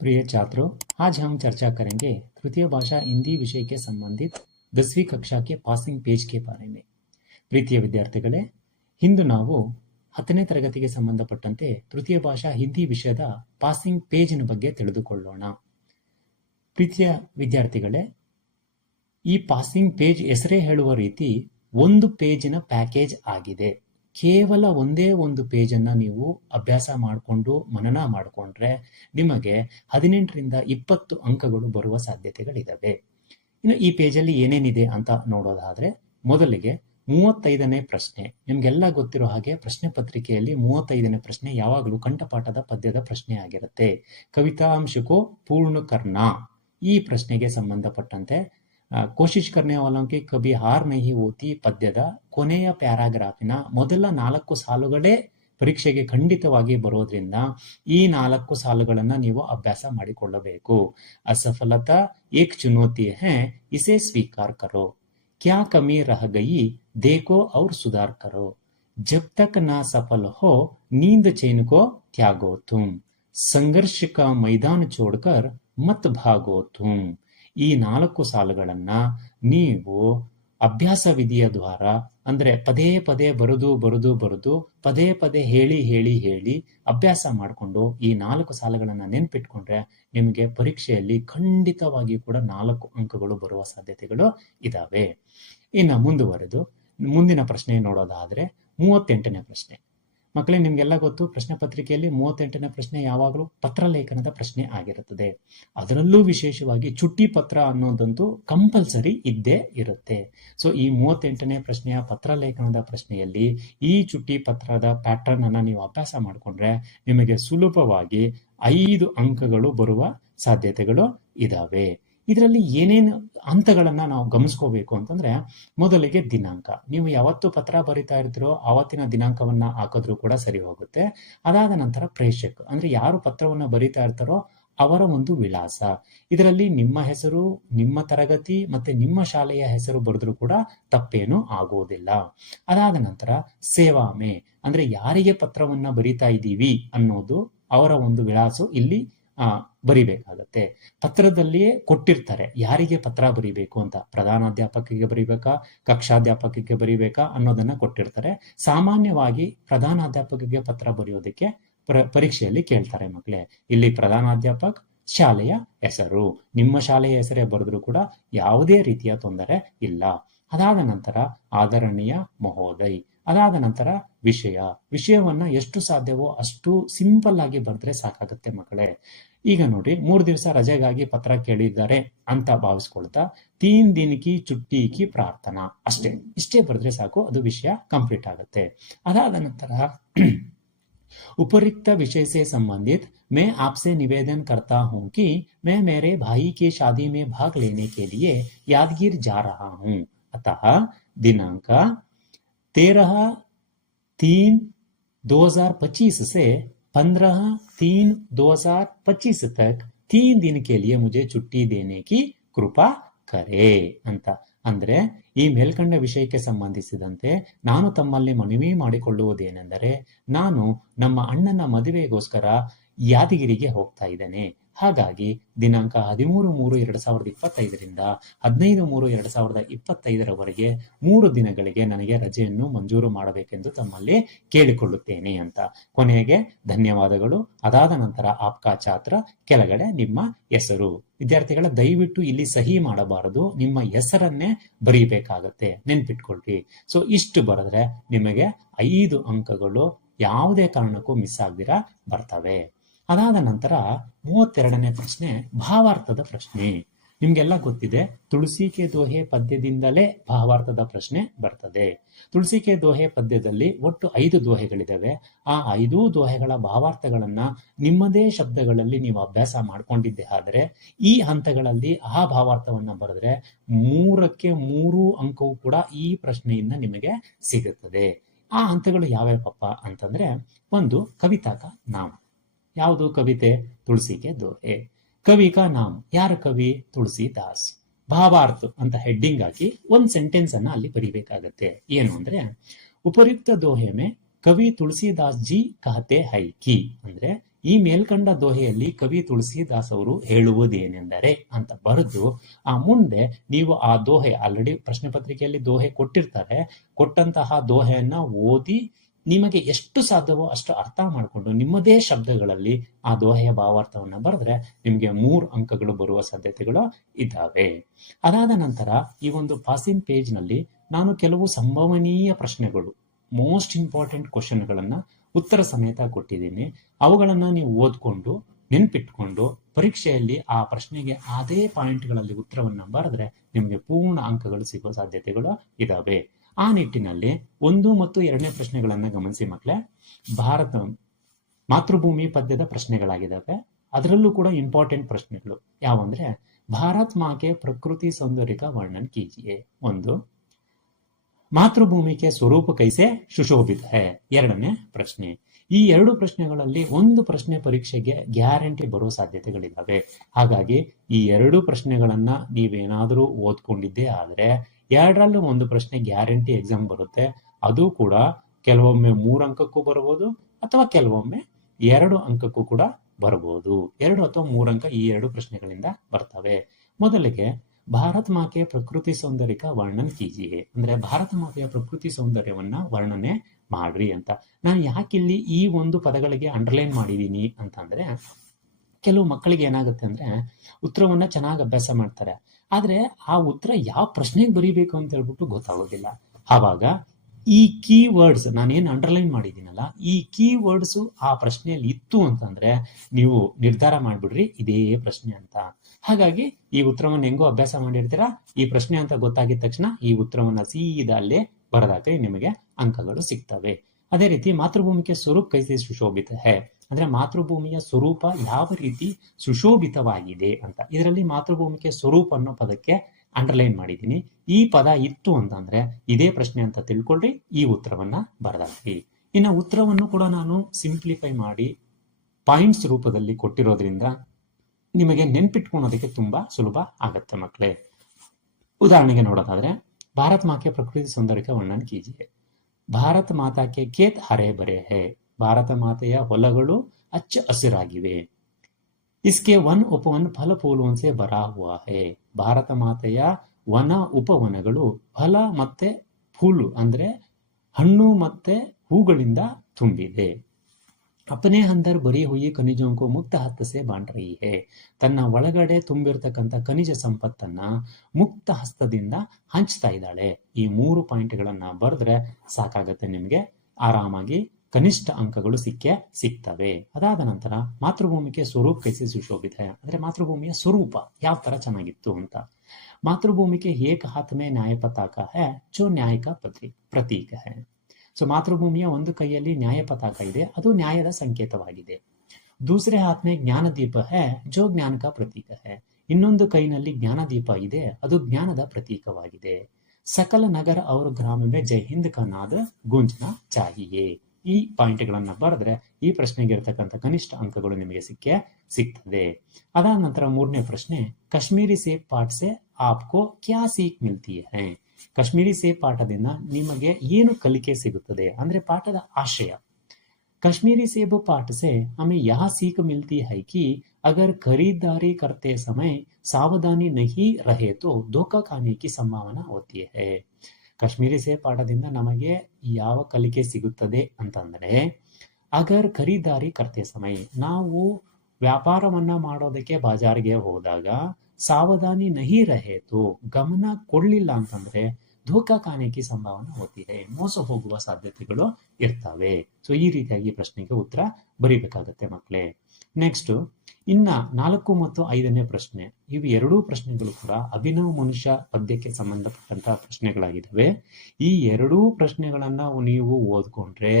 प्रिय छात्रों, आज हम चर्चा करेंगे तृतीय भाषा हिंदी विषय के संबंधित 10वीं कक्षा के पासिंग पेज के बारे में. ಪ್ರೀತಿಯ ವಿದ್ಯಾರ್ಥಿಗಳೇ, ಇಂದು ನಾವು 10ನೇ ತರಗತಿಗೆ ಸಂಬಂಧಪಟ್ಟಂತೆ ತೃತೀಯ ಭಾಷಾ ಹಿಂದಿ ವಿಷಯದ ಪಾಸಿಂಗ್ ಪೇಜಿನ ಬಗ್ಗೆ ತಿಳಿದುಕೊಳ್ಳೋಣ. ಪ್ರೀತಿಯ ವಿದ್ಯಾರ್ಥಿಗಳೇ, ಈ ಪಾಸಿಂಗ್ ಪೇಜ್ ಹೆಸರೇ ಹೇಳುವ ರೀತಿ ಒಂದು ಪೇಜಿನ ಪ್ಯಾಕೇಜ್ ಆಗಿದೆ. ಕೇವಲ ಒಂದೇ ಒಂದು ಪೇಜನ್ನು ನೀವು ಅಭ್ಯಾಸ ಮಾಡಿಕೊಂಡು ಮನನ ಮಾಡಿಕೊಂಡ್ರೆ ನಿಮಗೆ 18ರಿಂದ 20 ಅಂಕಗಳು ಬರುವ ಸಾಧ್ಯತೆಗಳಿದ್ದಾವೆ. ಇನ್ನು ಈ ಪೇಜಲ್ಲಿ ಏನೇನಿದೆ ಅಂತ ನೋಡೋದಾದ್ರೆ, ಮೊದಲಿಗೆ 35ನೇ ಪ್ರಶ್ನೆ. ನಿಮ್ಗೆಲ್ಲ ಗೊತ್ತಿರೋ ಹಾಗೆ ಪ್ರಶ್ನೆ ಪತ್ರಿಕೆಯಲ್ಲಿ 35ನೇ ಪ್ರಶ್ನೆ ಯಾವಾಗಲೂ ಕಂಠಪಾಠದ ಪದ್ಯದ ಪ್ರಶ್ನೆ ಆಗಿರುತ್ತೆ. ಕವಿತಾಂಶಕೋ ಪೂರ್ಣ ಕರ್ಣ ಈ ಪ್ರಶ್ನೆಗೆ ಸಂಬಂಧಪಟ್ಟಂತೆ ಕೋಶಿಶ್ ಕರ್ನೆ ವಾಲೋಂಕಿ ಕಭಿ ಹಾರ್ ನಹಿ ಹೋತಿ ಪದ್ಯದ ಕೊನೆಯ ಪ್ಯಾರಾಗ್ರಾಫಿನ ಮೊದಲ 4 ಸಾಲುಗಳೇ ಪರೀಕ್ಷೆಗೆ ಖಂಡಿತವಾಗಿ ಬರೋದ್ರಿಂದ ಈ 4 ಸಾಲುಗಳನ್ನ ನೀವು ಅಭ್ಯಾಸ ಮಾಡಿಕೊಳ್ಳಬೇಕು. ಅಸಫಲತಾ ಏಕ್ ಚುನೌತಿ ಹೈ, ಇಸೆ ಸ್ವೀಕಾರ ಕರೋ. क्या कमी रह गई देखो और सुधार करो. जब तक ना सफल हो नींद चैन को त्यागो तुम. संघर्ष का मैदान छोड़कर मत भागो तुम. ಈ 4 ಸಾಲುಗಳನ್ನ ನೀವು ಅಭ್ಯಾಸ ವಿಧಿಯ ದ್ವಾರ, ಅಂದ್ರೆ ಪದೇ ಪದೇ ಬರೆದು ಪದೇ ಪದೇ ಹೇಳಿ ಅಭ್ಯಾಸ ಮಾಡಿಕೊಂಡು ಈ 4 ಸಾಲುಗಳನ್ನ ನೆನ್ಪಿಟ್ಕೊಂಡ್ರೆ ನಿಮಗೆ ಪರೀಕ್ಷೆಯಲ್ಲಿ ಖಂಡಿತವಾಗಿ ಕೂಡ 4 ಅಂಕಗಳು ಬರುವ ಸಾಧ್ಯತೆಗಳು ಇದಾವೆ. ಇನ್ನು ಮುಂದುವರೆದು ಮುಂದಿನ ಪ್ರಶ್ನೆ ನೋಡೋದಾದ್ರೆ 38ನೇ ಪ್ರಶ್ನೆ. ಮಕ್ಕಳೇ, ನಿಮ್ಗೆಲ್ಲ ಗೊತ್ತು, ಪ್ರಶ್ನೆ ಪತ್ರಿಕೆಯಲ್ಲಿ 38ನೇ ಪ್ರಶ್ನೆ ಯಾವಾಗಲೂ ಪತ್ರಲೇಖನದ ಪ್ರಶ್ನೆ ಆಗಿರುತ್ತದೆ. ಅದರಲ್ಲೂ ವಿಶೇಷವಾಗಿ ಚುಟ್ಟಿ ಪತ್ರ ಅನ್ನೋದಂತೂ ಕಂಪಲ್ಸರಿ ಇದ್ದೇ ಇರುತ್ತೆ. ಸೊ ಈ 38ನೇ ಪ್ರಶ್ನೆಯ ಪತ್ರಲೇಖನದ ಪ್ರಶ್ನೆಯಲ್ಲಿ ಈ ಚುಟ್ಟಿ ಪತ್ರದ ಪ್ಯಾಟರ್ನ್ ಅನ್ನ ನೀವು ಅಭ್ಯಾಸ ಮಾಡಿಕೊಂಡ್ರೆ ನಿಮಗೆ ಸುಲಭವಾಗಿ 5 ಅಂಕಗಳು ಬರುವ ಸಾಧ್ಯತೆಗಳು ಇದಾವೆ. ಇದರಲ್ಲಿ ಏನೇನು ಹಂತಗಳನ್ನ ನಾವು ಗಮನಿಸ್ಕೋಬೇಕು ಅಂತಂದ್ರೆ, ಮೊದಲಿಗೆ ದಿನಾಂಕ. ನೀವು ಯಾವತ್ತು ಪತ್ರ ಬರಿತಾ ಇರ್ತೀರೋ ಆವತ್ತಿನ ದಿನಾಂಕವನ್ನ ಹಾಕಿದ್ರೂ ಕೂಡ ಸರಿ ಹೋಗುತ್ತೆ. ಅದಾದ ನಂತರ ಪ್ರೇಷಕ್, ಅಂದ್ರೆ ಯಾರು ಪತ್ರವನ್ನ ಬರಿತಾ ಇರ್ತಾರೋ ಅವರ ಒಂದು ವಿಳಾಸ. ಇದರಲ್ಲಿ ನಿಮ್ಮ ಹೆಸರು, ನಿಮ್ಮ ತರಗತಿ ಮತ್ತೆ ನಿಮ್ಮ ಶಾಲೆಯ ಹೆಸರು ಬರೆದ್ರೂ ಕೂಡ ತಪ್ಪೇನು ಆಗುವುದಿಲ್ಲ. ಅದಾದ ನಂತರ ಸೇವಾಮೆ, ಅಂದ್ರೆ ಯಾರಿಗೆ ಪತ್ರವನ್ನ ಬರಿತಾ ಇದ್ದೀವಿ ಅನ್ನೋದು ಅವರ ಒಂದು ವಿಳಾಸ ಇಲ್ಲಿ ಬರಿಬೇಕಾಗತ್ತೆ. ಪತ್ರದಲ್ಲಿಯೇ ಕೊಟ್ಟಿರ್ತಾರೆ ಯಾರಿಗೆ ಪತ್ರ ಬರಿಬೇಕು ಅಂತ. ಪ್ರಧಾನಾಧ್ಯಾಪಕರಿಗೆ ಬರಿಬೇಕಾ, ಕಕ್ಷಾಧ್ಯಾಪಕರಿಗೆ ಬರಿಬೇಕಾ ಅನ್ನೋದನ್ನ ಕೊಟ್ಟಿರ್ತಾರೆ. ಸಾಮಾನ್ಯವಾಗಿ ಪ್ರಧಾನಾಧ್ಯಾಪಕರಿಗೆ ಪತ್ರ ಬರೆಯೋದಕ್ಕೆ ಪರೀಕ್ಷೆಯಲ್ಲಿ ಕೇಳ್ತಾರೆ ಮಕ್ಕಳೇ. ಇಲ್ಲಿ ಪ್ರಧಾನಾಧ್ಯಾಪಕ, ಶಾಲೆಯ ಹೆಸರು, ನಿಮ್ಮ ಶಾಲೆಯ ಹೆಸರೇ ಬರೆದ್ರು ಕೂಡ ಯಾವುದೇ ರೀತಿಯ ತೊಂದರೆ ಇಲ್ಲ. ಅದಾದ ನಂತರ ಆದರಣೀಯ ಮಹೋದಯ್. ಅದಾದ ನಂತರ ವಿಷಯವನ್ನ ಎಷ್ಟು ಸಾಧ್ಯವೋ ಅಷ್ಟು ಸಿಂಪಲ್ ಆಗಿ ಬರೆದ್ರೆ ಸಾಕಾಗುತ್ತೆ ಮಕ್ಕಳೇ. ಈಗ ನೋಡಿ, 3 ದಿವಸ ರಜೆಗಾಗಿ ಪತ್ರ ಕೇಳಿದ್ದಾರೆ ಅಂತ ಭಾವಿಸ್ಕೊಳ್ತಾ 3 ದಿನ ಕಿ ಚುಟ್ಟಿ ಕಿ ಪ್ರಾರ್ಥನಾ ಇಷ್ಟೇ ಬರೆದ್ರೆ ಸಾಕು, ಅದು ವಿಷಯ ಕಂಪ್ಲೀಟ್ ಆಗುತ್ತೆ. ಅದಾದ ನಂತರ उपरिक्त विषय से संबंधित मैं आपसे निवेदन करता हूं कि मैं मेरे भाई की शादी में भाग लेने के लिए यादगीर जा रहा हूं. अतः दिनांक 13/3/2025 से 15/3/2025 तक 3 दिन के लिए मुझे छुट्टी देने की कृपा करे ಅಂತ. ಅಂದ್ರೆ ಈ ಮೇಲ್ಕಂಡ ವಿಷಯಕ್ಕೆ ಸಂಬಂಧಿಸಿದಂತೆ ನಾನು ತಮ್ಮಲ್ಲಿ ಮನವಿ ಮಾಡಿಕೊಳ್ಳುವುದೇನೆಂದರೆ, ನಾನು ನಮ್ಮ ಅಣ್ಣನ ಮದುವೆಗೋಸ್ಕರ ಯಾದಗಿರಿಗೆ ಹೋಗ್ತಾ ಇದ್ದೇನೆ. ಹಾಗಾಗಿ ದಿನಾಂಕ 13/3/2025ರಿಂದ 15/3/2025ರವರೆಗೆ 3 ದಿನಗಳಿಗೆ ನನಗೆ ರಜೆಯನ್ನು ಮಂಜೂರು ಮಾಡಬೇಕೆಂದು ತಮ್ಮಲ್ಲಿ ಕೇಳಿಕೊಳ್ಳುತ್ತೇನೆ ಅಂತ. ಕೊನೆಗೆ ಧನ್ಯವಾದಗಳು. ಅದಾದ ನಂತರ ಆಪ್ಕಾ ಛಾತ್ರ, ಕೆಳಗಡೆ ನಿಮ್ಮ ಹೆಸರು. ವಿದ್ಯಾರ್ಥಿಗಳ ದಯವಿಟ್ಟು ಇಲ್ಲಿ ಸಹಿ ಮಾಡಬಾರದು, ನಿಮ್ಮ ಹೆಸರನ್ನೇ ಬರೀಬೇಕಾಗತ್ತೆ, ನೆನ್ಪಿಟ್ಕೊಳ್ರಿ. ಸೊ ಇಷ್ಟು ಬರೆದ್ರೆ ನಿಮಗೆ 5 ಅಂಕಗಳು ಯಾವುದೇ ಕಾರಣಕ್ಕೂ ಮಿಸ್ ಆಗ್ದಿರ ಬರ್ತವೆ. ಅದಾದ ನಂತರ 32ನೇ ಪ್ರಶ್ನೆ ಭಾವಾರ್ಥದ ಪ್ರಶ್ನೆ. ನಿಮ್ಗೆಲ್ಲ ಗೊತ್ತಿದೆ, ತುಳಸಿ ಕೆ ದೋಹೆ ಪದ್ಯದಿಂದಲೇ ಭಾವಾರ್ಥದ ಪ್ರಶ್ನೆ ಬರ್ತದೆ. ತುಳಸಿ ಕೆ ದೋಹೆ ಪದ್ಯದಲ್ಲಿ ಒಟ್ಟು 5 ದೋಹೆಗಳಿದಾವೆ. ಆ 5 ದೋಹೆಗಳ ಭಾವಾರ್ಥಗಳನ್ನ ನಿಮ್ಮದೇ ಶಬ್ದಗಳಲ್ಲಿ ನೀವು ಅಭ್ಯಾಸ ಮಾಡ್ಕೊಂಡಿದ್ದೆ ಆದರೆ ಈ ಹಂತಗಳಲ್ಲಿ ಆ ಭಾವಾರ್ಥವನ್ನ ಬರೆದ್ರೆ 3ಕ್ಕೆ 3 ಅಂಕವು ಕೂಡ ಈ ಪ್ರಶ್ನೆಯಿಂದ ನಿಮಗೆ ಸಿಗುತ್ತದೆ. ಆ ಹಂತಗಳು ಯಾವ್ಯಾವಪ್ಪ ಅಂತಂದ್ರೆ, ಒಂದು ಕವಿತಾ ಕಾ ನಾಮ್. ಯಾವುದು ಕವಿತೆ? ತುಳಸಿ ಕೆ ದೋಹೆ. ಕವಿ ಕಾ ನಾಮ್, ಯಾರ ಕವಿ? ತುಳಸಿದಾಸ್. ಭಾವಾರ್ಥ ಅಂತ ಹೆಡ್ಡಿಂಗ್ ಹಾಕಿ ಒಂದು ಸೆಂಟೆನ್ಸ್ ಅನ್ನ ಅಲ್ಲಿ ಬರಿಬೇಕಾಗತ್ತೆ. ಏನು ಅಂದ್ರೆ, ಉಪಯುಕ್ತ ದೋಹೆ ಮೇ ಕವಿ ತುಳಸಿದಾಸ್ ಜಿ ಕಹತೆ ಹೈ ಕಿ, ಅಂದ್ರೆ ಈ ಮೇಲ್ಕಂಡ ದೋಹೆಯಲ್ಲಿ ಕವಿ ತುಳಸಿದಾಸ್ ಅವರು ಹೇಳುವುದೇನೆಂದರೆ ಅಂತ ಬರೆದು ಆ ಮುಂದೆ ನೀವು ಆ ದೋಹೆ ಆಲ್ರೆಡಿ ಪ್ರಶ್ನೆ ಪತ್ರಿಕೆಯಲ್ಲಿ ದೋಹೆ ಕೊಟ್ಟಿರ್ತಾರೆ, ಕೊಟ್ಟಂತಹ ದೋಹೆಯನ್ನ ಓದಿ ನಿಮಗೆ ಎಷ್ಟು ಸಾಧ್ಯವೋ ಅಷ್ಟು ಅರ್ಥ ಮಾಡಿಕೊಂಡು ನಿಮ್ಮದೇ ಶಬ್ದಗಳಲ್ಲಿ ಆ ದೋಹೆಯ ಭಾವಾರ್ಥವನ್ನ ಬರೆದ್ರೆ ನಿಮಗೆ 3 ಅಂಕಗಳು ಬರುವ ಸಾಧ್ಯತೆಗಳು ಇದ್ದಾವೆ. ಅದಾದ ನಂತರ ಈ ಒಂದು ಪಾಸಿಂಗ್ ಪೇಜ್ ನಲ್ಲಿ ನಾನು ಕೆಲವು ಸಂಭವನೀಯ ಪ್ರಶ್ನೆಗಳು, ಮೋಸ್ಟ್ ಇಂಪಾರ್ಟೆಂಟ್ ಕ್ವಶನ್ಗಳನ್ನ ಉತ್ತರ ಸಮೇತ ಕೊಟ್ಟಿದ್ದೀನಿ. ಅವುಗಳನ್ನ ನೀವು ಓದ್ಕೊಂಡು ನೆನ್ಪಿಟ್ಕೊಂಡು ಪರೀಕ್ಷೆಯಲ್ಲಿ ಆ ಪ್ರಶ್ನೆಗೆ ಅದೇ ಪಾಯಿಂಟ್ಗಳಲ್ಲಿ ಉತ್ತರವನ್ನ ಬರೆದ್ರೆ ನಿಮಗೆ ಪೂರ್ಣ ಅಂಕಗಳು ಸಿಗುವ ಸಾಧ್ಯತೆಗಳು ಇದಾವೆ. ಆ ನಿಟ್ಟಿನಲ್ಲಿ 1 ಮತ್ತು 2ನೇ ಪ್ರಶ್ನೆಗಳನ್ನ ಗಮನಿಸಿ ಮಕ್ಕಳೇ. ಭಾರತ ಮಾತೃಭೂಮಿ ಪದ್ಯದ ಪ್ರಶ್ನೆಗಳಾಗಿದ್ದಾವೆ. ಅದರಲ್ಲೂ ಕೂಡ ಇಂಪಾರ್ಟೆಂಟ್ ಪ್ರಶ್ನೆಗಳು ಯಾವಂದ್ರೆ, ಭಾರತ್ ಮಾಕೆ ಪ್ರಕೃತಿ ಸೌಂದರ್ಯ का वर्णन कीजिए ಒಂದು, ಮಾತೃಭೂಮಿ ಕೆ ಸ್ವರೂಪ ಕೈಸೆ ಸುಶೋಭಿತ ಹೈ 2ನೇ ಪ್ರಶ್ನೆ. ಈ 2 ಪ್ರಶ್ನೆಗಳಲ್ಲಿ ಒಂದು ಪ್ರಶ್ನೆ ಪರೀಕ್ಷೆಗೆ ಗ್ಯಾರಂಟಿ ಬರೋ ಸಾಧ್ಯತೆಗಳಿದ್ದಾವೆ. ಹಾಗಾಗಿ ಈ 2 ಪ್ರಶ್ನೆಗಳನ್ನ ನೀವೇನಾದರೂ ಓದ್ಕೊಂಡಿದ್ದೇ ಆದ್ರೆ 2ರಲ್ಲೂ ಒಂದು ಪ್ರಶ್ನೆ ಗ್ಯಾರಂಟಿ ಎಕ್ಸಾಮ್ ಬರುತ್ತೆ. ಅದು ಕೂಡ ಕೆಲವೊಮ್ಮೆ 3 ಅಂಕಕ್ಕೂ ಬರಬಹುದು ಅಥವಾ ಕೆಲವೊಮ್ಮೆ 2 ಅಂಕಕ್ಕೂ ಕೂಡ ಬರಬಹುದು. 2 ಅಥವಾ 3 ಅಂಕ ಈ 2 ಪ್ರಶ್ನೆಗಳಿಂದ ಬರ್ತವೆ. ಮೊದಲಿಗೆ ಭಾರತ್ ಮಾತೆಯ ಪ್ರಕೃತಿ ಸೌಂದರ್ಯ ವರ್ಣನ್ ಕೀಜಿಯೇ ಅಂದ್ರೆ ಭಾರತ ಮಾತೆಯ ಪ್ರಕೃತಿ ಸೌಂದರ್ಯವನ್ನ ವರ್ಣನೆ ಮಾಡ್ರಿ ಅಂತ. ನಾನು ಯಾಕಿಲ್ಲಿ ಈ ಒಂದು ಪದಗಳಿಗೆ ಅಂಡರ್ಲೈನ್ ಮಾಡಿದೀನಿ ಅಂತಂದ್ರೆ, ಕೆಲವು ಮಕ್ಕಳಿಗೆ ಏನಾಗುತ್ತೆ ಅಂದ್ರೆ ಉತ್ತರವನ್ನ ಚೆನ್ನಾಗಿ ಅಭ್ಯಾಸ ಮಾಡ್ತಾರೆ, ಆದ್ರೆ ಆ ಉತ್ತರ ಯಾವ ಪ್ರಶ್ನೆಗೆ ಬರೀಬೇಕು ಅಂತ ಹೇಳ್ಬಿಟ್ಟು ಗೊತ್ತಾಗೋದಿಲ್ಲ. ಆವಾಗ ಈ ಕೀ ವರ್ಡ್ಸ್ ನಾನೇನು ಅಂಡರ್ಲೈನ್ ಮಾಡಿದ್ದೀನಲ್ಲ, ಈ ಕೀ ವರ್ಡ್ಸ್ ಆ ಪ್ರಶ್ನೆಯಲ್ಲಿ ಇತ್ತು ಅಂತಂದ್ರೆ ನೀವು ನಿರ್ಧಾರ ಮಾಡ್ಬಿಡ್ರಿ ಇದೇ ಪ್ರಶ್ನೆ ಅಂತ. ಹಾಗಾಗಿ ಈ ಉತ್ತರವನ್ನು ಹೆಂಗೋ ಅಭ್ಯಾಸ ಮಾಡಿರ್ತೀರಾ, ಈ ಪ್ರಶ್ನೆ ಅಂತ ಗೊತ್ತಾಗಿದ ತಕ್ಷಣ ಈ ಉತ್ತರವನ್ನ ಸೀದಾ ಅಲ್ಲೇ ಬರದಾಕ್ರಿ, ನಿಮಗೆ ಅಂಕಗಳು ಸಿಗ್ತವೆ. ಅದೇ ರೀತಿ ಮಾತೃಭೂಮಿಗೆ ಸ್ವರೂಪ ಕೈಸೆ ಸುಶೋಭಿತ ಹೈ ಅಂದ್ರೆ ಮಾತೃಭೂಮಿಯ ಸ್ವರೂಪ ಯಾವ ರೀತಿ ಸುಶೋಭಿತವಾಗಿದೆ ಅಂತ. ಇದರಲ್ಲಿ ಮಾತೃಭೂಮಿಗೆ ಸ್ವರೂಪ ಅನ್ನೋ ಪದಕ್ಕೆ ಅಂಡರ್ಲೈನ್ ಮಾಡಿದ್ದೀನಿ. ಈ ಪದ ಇತ್ತು ಅಂತಂದ್ರೆ ಇದೇ ಪ್ರಶ್ನೆ ಅಂತ ತಿಳ್ಕೊಳ್ರಿ, ಈ ಉತ್ತರವನ್ನ ಬರದಾಕ್ರಿ. ಇನ್ನು ಉತ್ತರವನ್ನು ಕೂಡ ನಾನು ಸಿಂಪ್ಲಿಫೈ ಮಾಡಿ ಪಾಯಿಂಟ್ಸ್ ರೂಪದಲ್ಲಿ ಕೊಟ್ಟಿರೋದ್ರಿಂದ ನಿಮಗೆ ನೆನ್ಪಿಟ್ಕೊಳೋದಕ್ಕೆ ತುಂಬಾ ಸುಲಭ ಆಗತ್ತೆ ಮಕ್ಕಳೇ. ಉದಾಹರಣೆಗೆ ನೋಡೋದಾದ್ರೆ, ಭಾರತ್ ಮಾತೆ ಪ್ರಕೃತಿ ಸೌಂದರ್ಯ ವರ್ಣನ್ ಕೀಜಿಯೇ. ಭಾರತ ಮಾತಾಕ್ಕೆ ಖೇತ್ ಹರೆ ಬರೆ ಹೇ ಭಾರತ ಮಾತೆಯ ಹೊಲಗಳು ಹಚ್ಚ ಹಸಿರಾಗಿವೆ. ಇಸ್ಕೆ ವನ್ ಉಪವನ್ ಫಲ ಫೂಲೋನ್ಸೆ ಬರಾ ಹುವಾ ಹೇ ಭಾರತ ಮಾತೆಯ ವನ ಉಪವನಗಳು ಫಲ ಮತ್ತೆ ಫೂಲು ಅಂದ್ರೆ ಹಣ್ಣು ಮತ್ತೆ ಹೂಗಳಿಂದ ತುಂಬಿದೆ. ಅಪನೆ ಅಂದರ್ ಬರಿ ಹುಯಿ ಖನಿಜೋಂಕು ಮುಕ್ತ ಹಸ್ತಸೆ ಬಾಂಟ್ ರಹಿ ಹೇ ತನ್ನ ಒಳಗಡೆ ತುಂಬಿರ್ತಕ್ಕಂಥ ಖನಿಜ ಸಂಪತ್ತನ್ನ ಮುಕ್ತ ಹಸ್ತದಿಂದ ಹಂಚ್ತಾ ಇದ್ದಾಳೆ. ಈ 3 ಪಾಯಿಂಟ್ಗಳನ್ನ ಬರೆದ್ರೆ ಸಾಕಾಗತ್ತೆ, ನಿಮಗೆ ಆರಾಮಾಗಿ ಕನಿಷ್ಠ ಅಂಕಗಳು ಸಿಗ್ತವೆ. ಅದಾದ ನಂತರ ಮಾತೃಭೂಮಿಗೆ ಸ್ವರೂಪ ಕೈಸೆ ಸುಶೋಭಿತ ಅಂದ್ರೆ ಮಾತೃಭೂಮಿಯ ಸ್ವರೂಪ ಯಾವ ತರ ಚೆನ್ನಾಗಿತ್ತು ಅಂತ. ಮಾತೃಭೂಮಿಗೆ ಏಕ ಹಾತ್ ಮೇ ನ್ಯಾಯ ಪತಾಕ ಹೈ ಜೋ ನ್ಯಾಯ ಕಾ ಪ್ರತೀಕ ಹೈ. ಸೊ ಮಾತೃಭೂಮಿಯ ಒಂದು ಕೈಯಲ್ಲಿ ನ್ಯಾಯ ಪತಾಕ ಇದೆ, ಅದು ನ್ಯಾಯದ ಸಂಕೇತವಾಗಿದೆ. ದೂಸರೆ ಹಾತ್ ಮೇ ಜ್ಞಾನ ದೀಪ ಹೈ ಜೋ ಜ್ಞಾನ ಕಾ ಪ್ರತೀಕ ಹೈ ಇನ್ನೊಂದು ಕೈನಲ್ಲಿ ಜ್ಞಾನ ದೀಪ ಇದೆ, ಅದು ಜ್ಞಾನದ ಪ್ರತೀಕವಾಗಿದೆ. ಸಕಲ ನಗರ ಅವರ ಗ್ರಾಮ ಮೇ ಜೈ ಹಿಂದ್ ಕಾ ನಾದ ಗೂಂಜನ ಚಾಹಿಯೇ. ಈ ಪಾಯಿಂಟ್ಗಳನ್ನ ಬರೆದ್ರೆ ಈ ಪ್ರಶ್ನೆಗೆ ಇರತಕ್ಕಂಥ ಕನಿಷ್ಠ ಅಂಕಗಳು ನಿಮಗೆ ಸಿಗ್ತದೆ. ಅದಾದ ನಂತರ 3ನೇ ಪ್ರಶ್ನೆ, ಕಾಶ್ಮೀರಿ ಸೇಬ್ ಪಾಠ ಸೆ ಆಪ್ಕೋ ಕ್ಯಾ ಸೀಖ್ ಮಿಲ್ತಿ ಹೈ ಕಾಶ್ಮೀರಿ ಸೇಬ್ ಪಾಠದಿಂದ ನಿಮಗೆ ಏನು ಕಲಿಕೆ ಸಿಗುತ್ತದೆ ಅಂದ್ರೆ ಪಾಠದ ಆಶಯ. कश्मीरी सेब पाठ से हमें यह सीख मिलती है कि अगर खरीदारी करते समय सावधानी नहीं रहे तो धोखा खाने की संभावना होती है. ಕಾಶ್ಮೀರಿ ಸೇಬ್ ಪಾಠದಿಂದ ನಮಗೆ ಯಾವ ಕಲಿಕೆ ಸಿಗುತ್ತದೆ ಅಂತಂದ್ರೆ, ಅಗರ್ ಖರೀದಾರಿ ಕರ್ತೆ ಸಮಯ ನಾವು ವ್ಯಾಪಾರವನ್ನ ಮಾಡೋದಕ್ಕೆ ಬಾಜಾರ್ಗೆ ಹೋದಾಗ ಸಾವಧಾನಿ ನಹಿ ರಹೇತು ಗಮನ ಕೊಡ್ಲಿಲ್ಲ ಅಂತಂದ್ರೆ ಧೋಕಾ ಖಾನೆಗೆ ಸಂಭಾವನೆ ಹೋಗ್ತಿದೆ, ಮೋಸ ಹೋಗುವ ಸಾಧ್ಯತೆಗಳು ಇರ್ತವೆ. ಸೊ ಈ ರೀತಿಯಾಗಿ ಪ್ರಶ್ನೆಗೆ ಉತ್ತರ ಬರೀಬೇಕಾಗತ್ತೆ ಮಕ್ಕಳೇ. ನೆಕ್ಸ್ಟ್ ಇನ್ನ 4 ಮತ್ತು 5ನೇ ಪ್ರಶ್ನೆ, ಇವು 2 ಪ್ರಶ್ನೆಗಳು ಕೂಡ ಅಭಿನವ ಮನುಷ್ಯ ಪದ್ಯಕ್ಕೆ ಸಂಬಂಧಪಟ್ಟಂತಹ ಪ್ರಶ್ನೆಗಳಾಗಿದ್ದಾವೆ. ಈ 2 ಪ್ರಶ್ನೆಗಳನ್ನ ನೀವು ಓದ್ಕೊಂಡ್ರೆ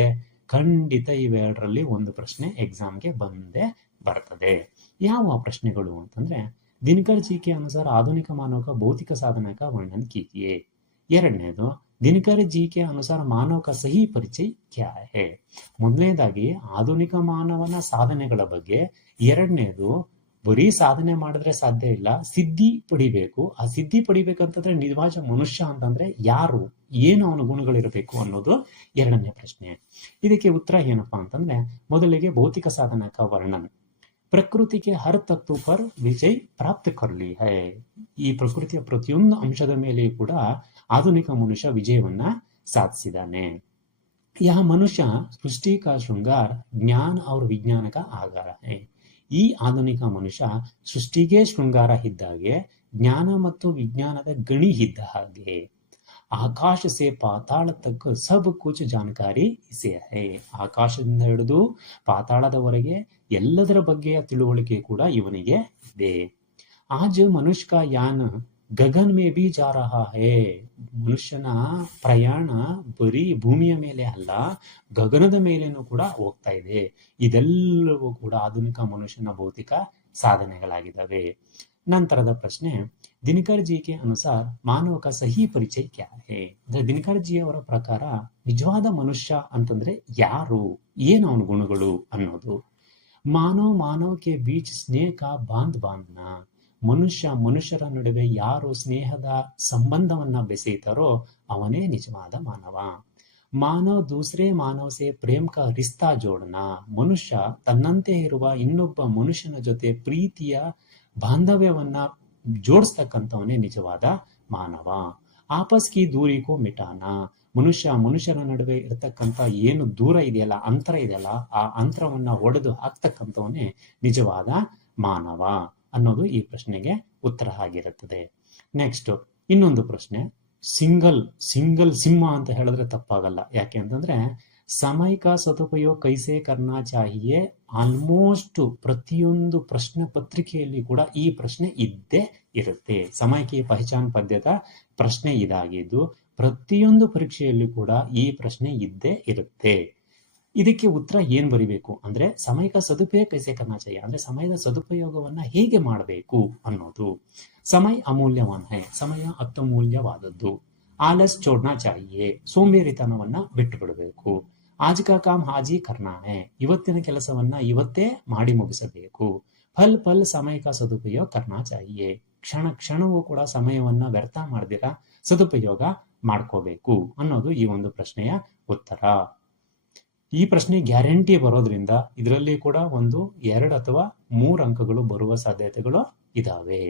ಖಂಡಿತ ಇವೆರಡರಲ್ಲಿ ಒಂದು ಪ್ರಶ್ನೆ ಎಕ್ಸಾಮ್ಗೆ ಬಂದೇ ಬರ್ತದೆ. ಯಾವ ಪ್ರಶ್ನೆಗಳು ಅಂತಂದ್ರೆ, ದಿನಕರ್ ಜಿ ಕೆ ಅನುಸಾರ ಆಧುನಿಕ ಮಾನವ का ಭೌತಿಕ ಸಾಧನ का वर्णन कीजिए. ಎರಡನೇದು, ದಿನಕರ್ ಜಿ ಕೆ ಅನುಸಾರ ಮಾನವ का सही ಪರಿಚಯ क्या है. ಮೊದಲನೇದಾಗಿ ಆಧುನಿಕ ಮಾನವನ ಸಾಧನೆಗಳ ಬಗ್ಗೆ, ಎರಡನೇದು ಬರೀ ಸಾಧನೆ ಮಾಡಿದ್ರೆ ಸಾಧ್ಯ ಇಲ್ಲ, ಸಿದ್ಧಿ ಪಡಿಬೇಕು. ಆ ಸಿದ್ಧಿ ಪಡಿಬೇಕಂತಂದ್ರೆ ನಿಜವಾದ ಮನುಷ್ಯ ಅಂತಂದ್ರೆ ಯಾರು, ಏನು ಅವನ ಗುಣಗಳಿರಬೇಕು ಅನ್ನೋದು ಎರಡನೇ ಪ್ರಶ್ನೆ. ಇದಕ್ಕೆ ಉತ್ತರ ಏನಪ್ಪಾ ಅಂತಂದ್ರೆ, ಮೊದಲಿಗೆ ಭೌತಿಕ ಸಾಧನ का वर्णन, ಪ್ರಕೃತಿ के हर तत्व पर विजय प्राप्त कर ली है. ಈ ಪ್ರಕೃತಿಯ ಪ್ರತಿಯೊಂದು ಅಂಶದ ಮೇಲೆ ಕೂಡ ಆಧುನಿಕ ಮನುಷ್ಯ ವಿಜಯವನ್ನ ಸಾಧಿಸಿದಾನೆ. यह मनुष्य सृष्टि का श्रृंगार, ज्ञान और विज्ञान का आधार है. ಈ ಆಧುನಿಕ ಮನುಷ್ಯ ಸೃಷ್ಟಿಗೆ ಶೃಂಗಾರ ಇದ್ದ ಹಾಗೆ, ಜ್ಞಾನ ಮತ್ತು ವಿಜ್ಞಾನದ ಗಣಿ ಇದ್ದ ಹಾಗೆ. ಆಕಾಶ ಸೇ ಪಾತಾಳ ತಕ್ಕ ಸಬ್ ಕುಚ್ ಜಾನಕಾರಿ ಇಸೆ ಹೈ. ಆಕಾಶದಿಂದ ಹಿಡಿದು ಪಾತಾಳದವರೆಗೆ ಎಲ್ಲದರ ಬಗ್ಗೆಯ ತಿಳುವಳಿಕೆ ಕೂಡ ಇವನಿಗೆ ಇದೆ. ಆಜ್ ಮನುಷ್ಯ ಕಾ ಯಾನ ಗಗನ್ ಮೇ ಬಿ ಜಾ ರಹಾ ಹೈ. ಮನುಷ್ಯನ ಪ್ರಯಾಣ ಬರೀ ಭೂಮಿಯ ಮೇಲೆ ಅಲ್ಲ, ಗಗನದ ಮೇಲೇನೂ ಕೂಡ ಹೋಗ್ತಾ ಇದೆ. ಇದೆಲ್ಲವೂ ಕೂಡ ಆಧುನಿಕ ಮನುಷ್ಯನ ಭೌತಿಕ ಸಾಧನೆಗಳಾಗಿದ್ದಾವೆ. ನಂತರದ ಪ್ರಶ್ನೆ, ದಿನಕರ್ ಜಿ ಕೆ ಅನುಸಾರ ಮಾನವ ಕಾ ಸಹಿ ಪರಿಚಯ ಕ್ಯಾ ಹೈ. ಅಂದ್ರೆ ದಿನಕರ್ ಜಿ ಅವರ ಪ್ರಕಾರ ನಿಜವಾದ ಮನುಷ್ಯ ಅಂತಂದ್ರೆ ಯಾರು, ಏನು ಅವನ ಗುಣಗಳು ಅನ್ನೋದು. ಮಾನವ್ ಮಾನವ್ ಕೆ ಬೀಚ್ ಸ್ನೇಹ ಕಾ ಬಾಂಧ್ ಬಾಂಧನ. ಮನುಷ್ಯರ ನಡುವೆ ಯಾರು ಸ್ನೇಹದ ಸಂಬಂಧವನ್ನ ಬೆಸೆಯುತ್ತಾರೋ ಅವನೇ ನಿಜವಾದ ಮಾನವ. ಮಾನವ್ ದೂಸರೆ ಮಾನವ್ ಸೇ ಪ್ರೇಮ್ ಕಾ ರಿಸ್ತಾ ಜೋಡನ. ಮನುಷ್ಯ ತನ್ನಂತೆ ಇರುವ ಇನ್ನೊಬ್ಬ ಮನುಷ್ಯನ ಜೊತೆ ಪ್ರೀತಿಯ ಬಾಂಧವ್ಯವನ್ನ ಜೋಡಿಸ್ತಕ್ಕಂಥವನೇ ನಿಜವಾದ ಮಾನವ. ಆಪಸ್ ಕಿ ದೂರಿ ಕೋ ಮಿಟಾನ. ಮನುಷ್ಯರ ನಡುವೆ ಇರತಕ್ಕಂಥ ಏನು ದೂರ ಇದೆಯಲ್ಲ, ಅಂತರ ಇದೆಯಲ್ಲ, ಆ ಅಂತರವನ್ನ ಒಡೆದು ಹಾಕ್ತಕ್ಕಂಥವನೇ ನಿಜವಾದ ಮಾನವ ಅನ್ನೋದು ಈ ಪ್ರಶ್ನೆಗೆ ಉತ್ತರ ಆಗಿರುತ್ತದೆ. ನೆಕ್ಸ್ಟ್ ಇನ್ನೊಂದು ಪ್ರಶ್ನೆ, ಸಿಂಗಲ್ ಸಿಂಹ ಅಂತ ಹೇಳಿದ್ರೆ ತಪ್ಪಾಗಲ್ಲ. ಯಾಕೆ ಅಂತಂದ್ರೆ ಸಮಯ ಕಾ ಸದುಪಯೋಗ ಕೈಸೆ ಕರ್ನಾ ಚಾಹಿಯೆ. ಆಲ್ಮೋಸ್ಟ್ ಪ್ರತಿಯೊಂದು ಪ್ರಶ್ನೆ ಪತ್ರಿಕೆಯಲ್ಲಿ ಕೂಡ ಈ ಪ್ರಶ್ನೆ ಇದ್ದೇ ಇರುತ್ತೆ. ಸಮಯ ಕಿ ಪಹಚಾನ್ ಪದ್ಯದ ಪ್ರಶ್ನೆ ಇದಾಗಿದ್ದು ಪ್ರತಿಯೊಂದು ಪರೀಕ್ಷೆಯಲ್ಲಿ ಕೂಡ ಈ ಪ್ರಶ್ನೆ ಇದ್ದೇ ಇರುತ್ತೆ. ಇದಕ್ಕೆ ಉತ್ತರ ಏನ್ ಬರಿಬೇಕು ಅಂದ್ರೆ, ಸಮಯದ ಸದುಪಯೋಗ ಕೈಸೆ ಕರ್ನಾ ಚಾಹಿಯೆ ಅಂದ್ರೆ ಸಮಯದ ಸದುಪಯೋಗವನ್ನ ಹೇಗೆ ಮಾಡಬೇಕು ಅನ್ನೋದು. ಸಮಯ ಅಮೂಲ್ಯವಾನ್ ಹೈ. ಸಮಯ ಅತ್ಯಮೂಲ್ಯವಾದದ್ದು. ಆಲಸ್ ಚೋಡ್ನಾ ಚಾಹಿಯೆ. ಸೋಂಬೇರಿತನವನ್ನ ಬಿಟ್ಟು ಬಿಡಬೇಕು. ಆಜ್ ಕಾ ಕಾಮ್ ಆಜ್ ಹಿ ಕರ್ನಾ ಹೈ. ಇವತ್ತಿನ ಕೆಲಸವನ್ನ ಇವತ್ತೇ ಮಾಡಿ ಮುಗಿಸಬೇಕು. ಫಲ್ ಫಲ್ ಸಮಯ ಕಾ ಸದುಪಯೋಗ ಕರ್ನಾ ಚಾಹಿಯೆ. ಕ್ಷಣವೂ ಕೂಡ ಸಮಯವನ್ನ ವ್ಯರ್ಥ ಮಾಡದಿರ ಸದುಪಯೋಗ ಮಾಡ್ಕೋಬೇಕು ಅನ್ನೋದು ಈ ಒಂದು ಪ್ರಶ್ನೆಯ ಉತ್ತರ. ಈ ಪ್ರಶ್ನೆ ಗ್ಯಾರಂಟಿ ಬರೋದ್ರಿಂದ ಇದರಲ್ಲಿ ಕೂಡ 1, 2 ಅಥವಾ 3 ಅಂಕಗಳು ಬರುವ ಸಾಧ್ಯತೆಗಳು ಇದಾವೆ.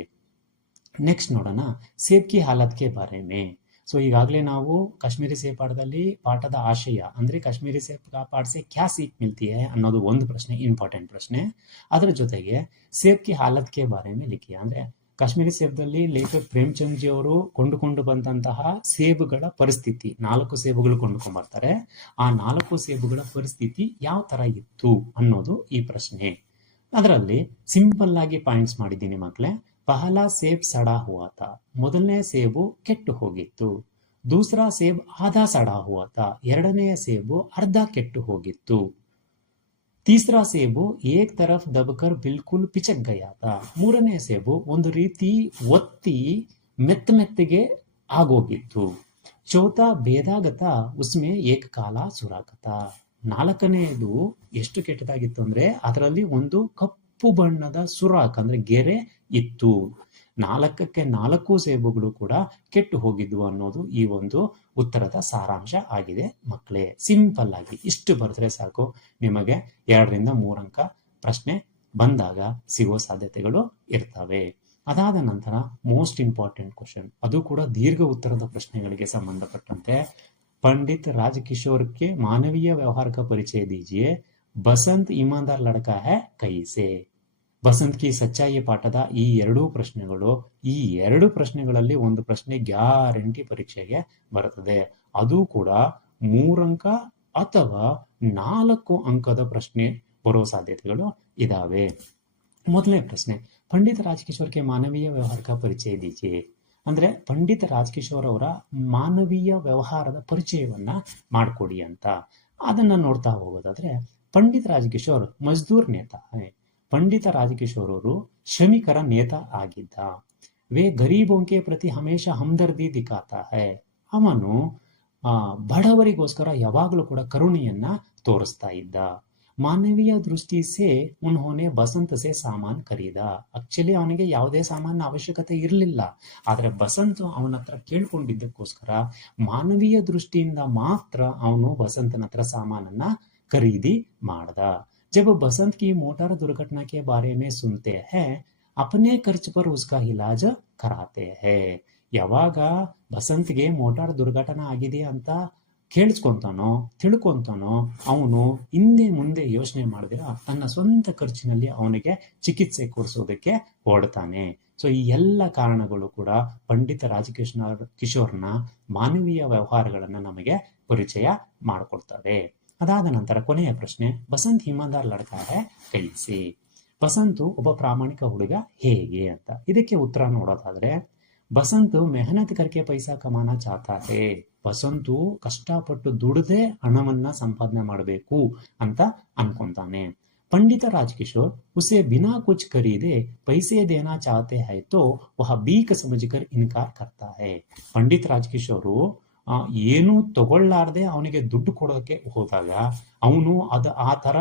ನೆಕ್ಸ್ಟ್ ನೋಡೋಣ, ಸೇಬ್ ಕಿ ಹಾಲತ್ ಕೆ ಬಾರೆ ಮೇ. ಸೊ ಈಗಾಗಲೇ ನಾವು ಕಾಶ್ಮೀರಿ ಸೇಬ್ ಪಾಠದಲ್ಲಿ ಪಾಠದ ಆಶಯ ಅಂದ್ರೆ ಕಾಶ್ಮೀರಿ ಸೇಬ್ ಪಾಠ ಸೆ ಕ್ಯಾ ಸೀಖ್ ಮಿಲ್ತಿ ಹೈ ಅನ್ನೋದು ಒಂದು ಪ್ರಶ್ನೆ, ಇಂಪಾರ್ಟೆಂಟ್ ಪ್ರಶ್ನೆ. ಅದರ ಜೊತೆಗೆ ಸೇಬ್ ಕಿ ಹಾಲತ್ ಕೆ ಬಾರೆ ಮೇ ಲಿಖಿ. ಅಂದ್ರೆ ಕಾಶ್ಮೀರಿ ಸೇಬ್ದಲ್ಲಿ ಲೇಖಕ್ ಪ್ರೇಮ್ಚಂದ್ ಜಿ ಅವರು ಕೊಂಡುಕೊಂಡು ಬಂದಂತಹ ಸೇಬುಗಳ ಪರಿಸ್ಥಿತಿ, 4 ಸೇಬುಗಳು ಕೊಂಡುಕೊಂಡ್ ಬರ್ತಾರೆ. ಆ 4 ಸೇಬುಗಳ ಪರಿಸ್ಥಿತಿ ಯಾವ ತರ ಇತ್ತು ಅನ್ನೋದು ಈ ಪ್ರಶ್ನೆ. ಅದರಲ್ಲಿ ಸಿಂಪಲ್ ಆಗಿ ಪಾಯಿಂಟ್ಸ್ ಮಾಡಿದ್ದೀನಿ ಮಕ್ಕಳೇ. ಪಹಲಾ ಸೇಬ್ ಸಡಾ ಹುವಾ ತಾ. ಮೊದಲನೇ ಸೇಬು ಕೆಟ್ಟು ಹೋಗಿತ್ತು. ದೂಸರಾ ಸೇಬ್ ಆಧಾ ಸಡಾ ಹುವಾ ತಾ. ಎರಡನೆಯ ಸೇಬು ಅರ್ಧ ಕೆಟ್ಟು ಹೋಗಿತ್ತು. ತೀಸರಾ ಸೇಬು ಏಕ್ ತರಫ್ ದಬಕರ್ ಬಿಲ್ಕುಲ್ ಪಿಚಕ್ ಗಯಾ ತಾ. ಮೂರನೇ ಸೇಬು ಒಂದು ರೀತಿ ಒತ್ತಿ ಮೆತ್ತಗೆ ಆಗೋಗಿತ್ತು. ಚೌಥಾ ಭೇದಾಗತ ಉಸ್ಮೆ ಏಕ್ ಕಾಲ ಸುರಾಕತ. ನಾಲ್ಕನೆಯದು ಎಷ್ಟು ಕೆಟ್ಟದಾಗಿತ್ತು ಅಂದ್ರೆ ಅದರಲ್ಲಿ ಒಂದು ಕಪ್ಪು ಬಣ್ಣದ ಸುರಾಕ್ ಅಂದ್ರೆ ಗೆರೆ ಇತ್ತು. 4ಕ್ಕೆ 4 ಸೇಬುಗಳು ಕೂಡ ಕೆಟ್ಟು ಹೋಗಿದ್ವು ಅನ್ನೋದು ಈ ಒಂದು ಉತ್ತರದ ಸಾರಾಂಶ ಆಗಿದೆ ಮಕ್ಕಳೇ. ಸಿಂಪಲ್ ಆಗಿ ಇಷ್ಟು ಬರೆದ್ರೆ ಸಾಕು, ನಿಮಗೆ 2ರಿಂದ 3 ಅಂಕ ಪ್ರಶ್ನೆ ಬಂದಾಗ ಸಿಗೋ ಸಾಧ್ಯತೆಗಳು ಇರ್ತವೆ. ಅದಾದ ನಂತರ ಮೋಸ್ಟ್ ಇಂಪಾರ್ಟೆಂಟ್ ಕ್ವಶನ್, ಅದು ಕೂಡ ದೀರ್ಘ ಉತ್ತರದ ಪ್ರಶ್ನೆಗಳಿಗೆ ಸಂಬಂಧಪಟ್ಟಂತೆ. पंडित राजकिशोर के मानवीय व्यवहार का परिचय दीजिए. बसंत ईमानदार लड़का है कैसे. ಬಸಂತ್ ಕಿ ಸಚ್ಚಾಯಿ ಪಾಠದ ಈ 2 ಪ್ರಶ್ನೆಗಳು, ಈ 2 ಪ್ರಶ್ನೆಗಳಲ್ಲಿ ಒಂದು ಪ್ರಶ್ನೆ ಗ್ಯಾರಂಟಿ ಪರೀಕ್ಷೆಗೆ ಬರುತ್ತದೆ. ಅದು ಕೂಡ 3 ಅಂಕ ಅಥವಾ 4 ಅಂಕದ ಪ್ರಶ್ನೆ ಬರೋ ಸಾಧ್ಯತೆಗಳು ಇದಾವೆ. ಮೊದಲನೇ ಪ್ರಶ್ನೆ, ಪಂಡಿತ್ ರಾಜಕಿಶೋರ್ ಕೆ ಮಾನವೀಯ ವ್ಯವಹಾರ ಕಾ ಪರಿಚಯ ದೀಜಿಯೆ. ಅಂದ್ರೆ ಪಂಡಿತ್ ರಾಜಕಿಶೋರ್ ಅವರ ಮಾನವೀಯ ವ್ಯವಹಾರದ ಪರಿಚಯವನ್ನ ಮಾಡಿಕೊಡಿ ಅಂತ. ಅದನ್ನ ನೋಡ್ತಾ ಹೋಗೋದಾದ್ರೆ, ಪಂಡಿತ್ ರಾಜಕಿಶೋರ್ ಮಜ್ದೂರ್ ನೇತಾ ಹೈ. ಪಂಡಿತ ರಾಜಕಿಶೋರ್ ಅವರು ಶ್ರಮಿಕರ ನೇತ ಆಗಿದ್ದ. ವೇ ಗರೀಬೋಂಕೆ ಪ್ರತಿ ಹಮೇಶ ಹಮ್ದರ್ದಿ ದಿಖಾತಾ ಹೈ. ಅವನು ಬಡವರಿಗೋಸ್ಕರ ಯಾವಾಗಲೂ ಕೂಡ ಕರುಣೆಯನ್ನ ತೋರಿಸ್ತಾ ಇದ್ದ. ಮಾನವೀಯ ದೃಷ್ಟಿ ಸೆ ಉನ್ಹೋನೆ ಬಸಂತ್ ಸೆ ಸಾಮಾನ್ ಖರೀದ. ಆಕ್ಚುಲಿ ಅವನಿಗೆ ಯಾವುದೇ ಸಾಮಾನ ಅವಶ್ಯಕತೆ ಇರಲಿಲ್ಲ, ಆದ್ರೆ ಬಸಂತ್ ಅವನ ಹತ್ರ ಕೇಳ್ಕೊಂಡಿದ್ದಕ್ಕೋಸ್ಕರ ಮಾನವೀಯ ದೃಷ್ಟಿಯಿಂದ ಮಾತ್ರ ಅವನು ಬಸಂತನ ಹತ್ರ ಸಾಮಾನನ್ನ ಖರೀದಿ ಮಾಡ್ದ. जब बसंत की मोटर दुर्घटना के बारे में सुनते हैं अपने खर्च पर उसका इलाज कराते हैं. ಯಾವಾಗ ಬಸಂತ್ಗೆ ಮೋಟಾರ್ ದುರ್ಘಟನಾ ಆಗಿದೆ ಅಂತ ಕೇಳಿಸ್ಕೊಂತಾನೋ ತಿಳ್ಕೊಂತಾನೋ ಅವನು ಹಿಂದೆ ಮುಂದೆ ಯೋಚನೆ ಮಾಡಿದಿರ ತನ್ನ ಸ್ವಂತ ಖರ್ಚಿನಲ್ಲಿ ಅವನಿಗೆ ಚಿಕಿತ್ಸೆ ಕೊಡಿಸೋದಕ್ಕೆ ಹೊರಡ್ತಾನೆ. ಸೊ ಈ ಎಲ್ಲ ಕಾರಣಗಳು ಕೂಡ ಪಂಡಿತ ರಾಜಕಿಶೋರ್ನ ಮಾನವೀಯ ವ್ಯವಹಾರಗಳನ್ನ ನಮಗೆ ಪರಿಚಯ ಮಾಡಿಕೊಡ್ತವೆ. ಅದಾದ ನಂತರ ಕೊನೆಯ ಪ್ರಶ್ನೆ, ಬಸಂತ್ ಇಮಾನ್ದಾರ್ ಲಡ್ಕ ಹೈ ಕೈಸೆ. ಬಸಂತು ಒಬ್ಬ ಪ್ರಾಮಾಣಿಕ ಹುಡುಗ ಹೇಗೆ ಅಂತ. ಇದಕ್ಕೆ ಉತ್ತರ ನೋಡೋದಾದ್ರೆ, ಬಸಂತು ಮೆಹನತ್ ಕರ್ಕೆ ಪೈಸಾ ಕಮಾನ ಚಾತಾ ಹೇ. ಬಸಂತು ಕಷ್ಟಪಟ್ಟು ದುಡದೆ ಹಣವನ್ನ ಸಂಪಾದನೆ ಮಾಡಬೇಕು ಅಂತ ಅನ್ಕೊಂತಾನೆ. पंडित राजकिशोर उसे बिना कुछ खरीदे पैसे देना चाहते हैं तो वह भीख समझकर इनकार करता है. पंडित राजकिशोर ಏನು ತಗೊಳ್ಳಾರ್ದೆ ಅವನಿಗೆ ದುಡ್ಡು ಕೊಡೋಕೆ ಹೋದಾಗ ಅವನು ಆ ತರ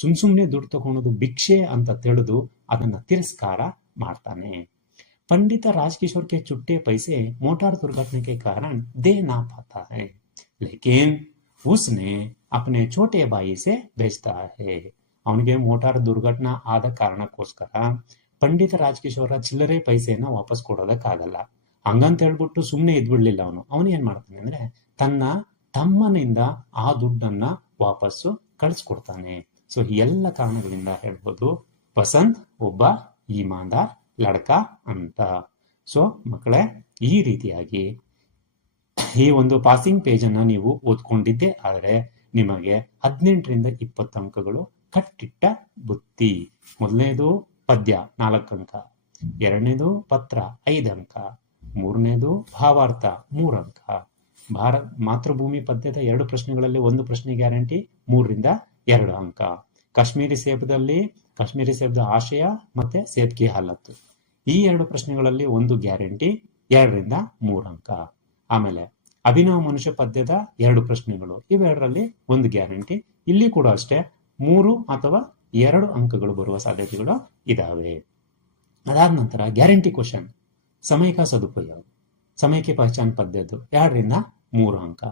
ಸುಮ್ನೆ ದುಡ್ಡು ತಗೊಳೋದು ಭಿಕ್ಷೆ ಅಂತ ತಿಳಿದು ಅದನ್ನ ತಿರಸ್ಕಾರ ಮಾಡ್ತಾನೆ. पंडित राजकिशोर के छुट्टे पैसे मोटार दुर्घटना के कारण दे ना पाता है, लेकिन उसने अपने छोटे भाई से भेजता है. ಅವನಿಗೆ ಮೋಟಾರ್ ದುರ್ಘಟನಾ ಆದ ಕಾರಣಕ್ಕೋಸ್ಕರ ಪಂಡಿತ ರಾಜಕಿಶೋರ ಚಿಲ್ಲರೆ ಪೈಸೆಯನ್ನ ವಾಪಸ್ ಕೊಡೋದಕ್ಕಾಗಲ್ಲ. ಹಂಗಂತ ಹೇಳ್ಬಿಟ್ಟು ಸುಮ್ಮನೆ ಇದ್ಬಿಡ್ಲಿಲ್ಲ. ಅವನು ಏನ್ ಮಾಡ್ತಾನೆ ಅಂದ್ರೆ ತನ್ನ ತಮ್ಮನಿಂದ ಆ ದುಡ್ಡನ್ನ ವಾಪಸ್ಸು ಕಳಿಸ್ಕೊಡ್ತಾನೆ. ಸೊ ಈ ಎಲ್ಲ ಕಾರಣಗಳಿಂದ ಹೇಳ್ಬೋದು ಬಸಂತ್ ಒಬ್ಬ ಈಮಾನ್ದಾರ್ ಲಡ್ಕ ಅಂತ. ಸೊ ಮಕ್ಕಳೇ, ಈ ರೀತಿಯಾಗಿ ಈ ಒಂದು ಪಾಸಿಂಗ್ ಪೇಜ್ ಅನ್ನ ನೀವು ಓದ್ಕೊಂಡಿದ್ದೆ ಆದರೆ ನಿಮಗೆ 18ರಿಂದ 20 ಅಂಕಗಳು ಕಟ್ಟಿಟ್ಟ ಬುತ್ತಿ. ಮೊದಲನೇದು ಪದ್ಯ 4 ಅಂಕ, ಎರಡನೇದು ಪತ್ರ 5 ಅಂಕ, ಮೂರನೇದು ಭಾವಾರ್ಥ 3 ಅಂಕ, ಮಾತೃಭೂಮಿ ಪದ್ಯದ 2 ಪ್ರಶ್ನೆಗಳಲ್ಲಿ 1 ಪ್ರಶ್ನೆ ಗ್ಯಾರಂಟಿ 3ರಿಂದ 2 ಅಂಕ, ಕಾಶ್ಮೀರಿ ಸೇಬದ ಆಶಯ ಮತ್ತೆ ಸೇಬ್ ಕಿ ಹಾಲತ್ತು ಈ 2 ಪ್ರಶ್ನೆಗಳಲ್ಲಿ 1 ಗ್ಯಾರಂಟಿ 2ರಿಂದ 3 ಅಂಕ. ಆಮೇಲೆ ಅಭಿನವ ಮನುಷ್ಯ ಪದ್ಯದ 2 ಪ್ರಶ್ನೆಗಳು, ಇವೆರಡರಲ್ಲಿ 1 ಗ್ಯಾರಂಟಿ. ಇಲ್ಲಿ ಕೂಡ ಅಷ್ಟೇ 3 ಅಥವಾ 2 ಅಂಕಗಳು ಬರುವ ಸಾಧ್ಯತೆಗಳು ಇದಾವೆ. ಅದಾದ ನಂತರ ಗ್ಯಾರಂಟಿ ಕ್ವಶನ್ ಸಮಯ ಕಾ ಸದುಪಯೋಗ, ಸಮಯ ಕಿ ಪಹಚಾನ್ ಪದ್ಯದ್ದು 2ರಿಂದ 3 ಅಂಕ.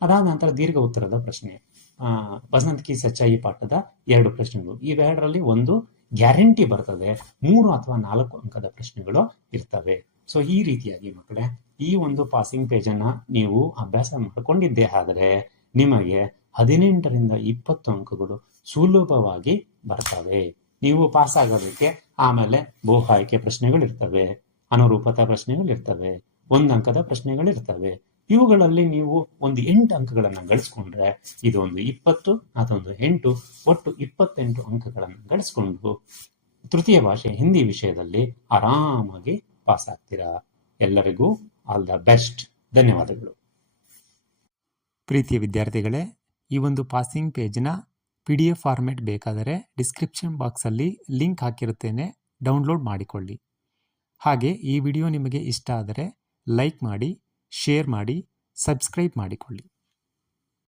ಅದಾದ ನಂತರ ದೀರ್ಘ ಉತ್ತರದ ಪ್ರಶ್ನೆ, ಬಸಂತ್ ಕಿ ಸಚ್ಚಾಯಿ ಪಾಠದ 2 ಪ್ರಶ್ನೆಗಳು, ಇವೆರಡರಲ್ಲಿ 1 ಗ್ಯಾರಂಟಿ ಬರ್ತದೆ. 3 ಅಥವಾ 4 ಅಂಕದ ಪ್ರಶ್ನೆಗಳು ಇರ್ತವೆ. ಸೊ ಈ ರೀತಿಯಾಗಿ ಮಕ್ಕಳೇ ಈ ಒಂದು ಪಾಸಿಂಗ್ ಪೇಜ್ ಅನ್ನ ನೀವು ಅಭ್ಯಾಸ ಮಾಡಿಕೊಂಡಿದ್ದೇ ಆದ್ರೆ ನಿಮಗೆ 18ರಿಂದ 20 ಅಂಕಗಳು ಸುಲಭವಾಗಿ ಬರ್ತವೆ. ನೀವು ಪಾಸ್ ಆಗೋದಕ್ಕೆ ಆಮೇಲೆ ಬಹು ಆಯ್ಕೆ ಪ್ರಶ್ನೆಗಳಿರ್ತವೆ, ಅನುರೂಪತಾ ಪ್ರಶ್ನೆಗಳಿರ್ತವೆ, 1 ಅಂಕದ ಪ್ರಶ್ನೆಗಳಿರ್ತವೆ. ಇವುಗಳಲ್ಲಿ ನೀವು ಒಂದು 8 ಅಂಕಗಳನ್ನ ಗಳಿಸ್ಕೊಂಡ್ರೆ ಇದೊಂದು 20, ಅದೊಂದು 8, ಒಟ್ಟು 28 ಅಂಕಗಳನ್ನು ಗಳಿಸ್ಕೊಂಡು ತೃತೀಯ ಭಾಷೆ ಹಿಂದಿ ವಿಷಯದಲ್ಲಿ ಆರಾಮಾಗಿ ಪಾಸ್ ಆಗ್ತೀರಾ. ಎಲ್ಲರಿಗೂ ಆಲ್ ದ ಬೆಸ್ಟ್. ಧನ್ಯವಾದಗಳು. ಪ್ರೀತಿಯ ವಿದ್ಯಾರ್ಥಿಗಳೇ, ಈ ಒಂದು ಪಾಸಿಂಗ್ ಪೇಜ್ನ PDF ಫಾರ್ಮೆಟ್ ಬೇಕಾದರೆ ಡಿಸ್ಕ್ರಿಪ್ಷನ್ ಬಾಕ್ಸಲ್ಲಿ ಲಿಂಕ್ ಹಾಕಿರುತ್ತೇನೆ, ಡೌನ್ಲೋಡ್ ಮಾಡಿಕೊಳ್ಳಿ. ಹಾಗೆ ಈ ವಿಡಿಯೋ ನಿಮಗೆ ಇಷ್ಟ ಆದರೆ ಲೈಕ್ ಮಾಡಿ, ಶೇರ್ ಮಾಡಿ, ಸಬ್ಸ್ಕ್ರೈಬ್ ಮಾಡಿಕೊಳ್ಳಿ.